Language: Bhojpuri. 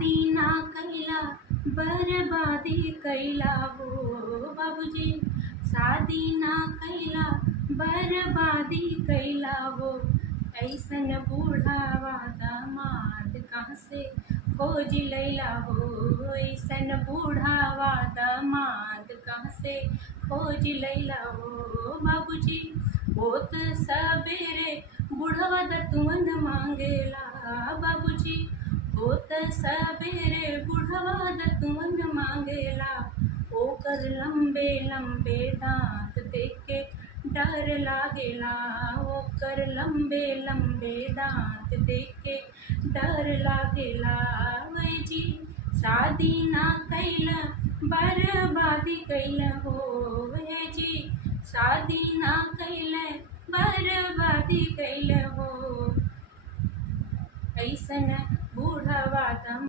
शादी ना कैला बर्बादी कैला हो बाबूजी, शादी ना कैला बर्बादी कैला हो। ऐसन बूढ़ावा दामाद कहाँ से खोज लैला हो, ऐसन बूढ़ावा दामाद कहाँ से खोज लैला हो बाबूजी। होत सबेरे बुढ़वा दतुअन मांगेला बाबूजी, होत सबेरे बुढ़वा दतुअन मांगेला। ओकर लंबे लंबे दांत देख के डर लागेला, ओकर लंबे लंबे दांत देख के डर लागेला। वै जी शादी ना कैला बर्बादी कैला हो, वै जी शादी ना कैला बर्बादी कैला हो। ऐसन बूढ़वा